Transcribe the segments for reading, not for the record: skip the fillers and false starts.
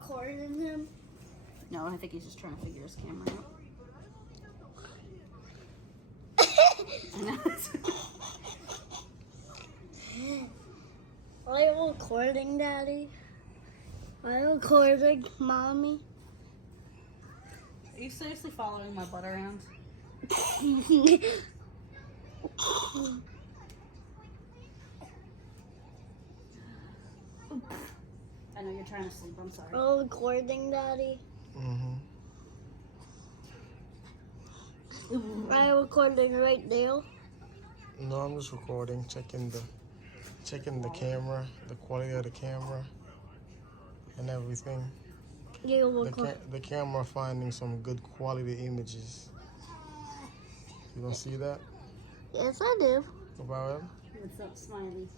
recording him? No, I think he's just trying to figure his camera out. I know. Are you recording, Daddy? Are you recording, Mommy? Are you seriously following my butt around? I know you're trying to sleep. I'm sorry. Are you recording, Daddy? Are you recording right now? No, I'm just recording, checking the camera, the quality of the camera, and everything. The camera finding some good quality images. You don't see that? Yes, I do. About it? What's up, Smiley?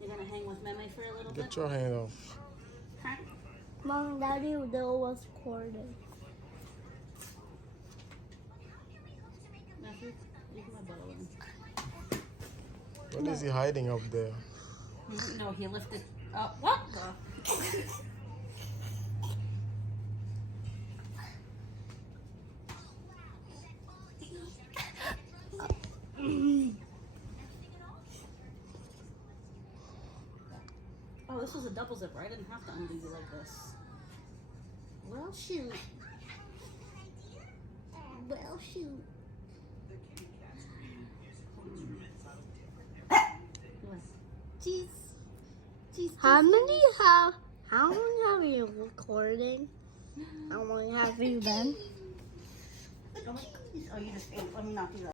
You're gonna hang with Meme for a little bit? Get your hand off. Huh? Mom and Daddy, they was recording. Nephew, leave my butt alone. What is he hiding up there? No, he lifted up. What the? Oh, this was a double zipper. I didn't have to undo you like this. Well, shoot. Well, shoot. Jeez. Jeez. How many have you recording? How many have you been? Oh, you just ate. Let me knock you out.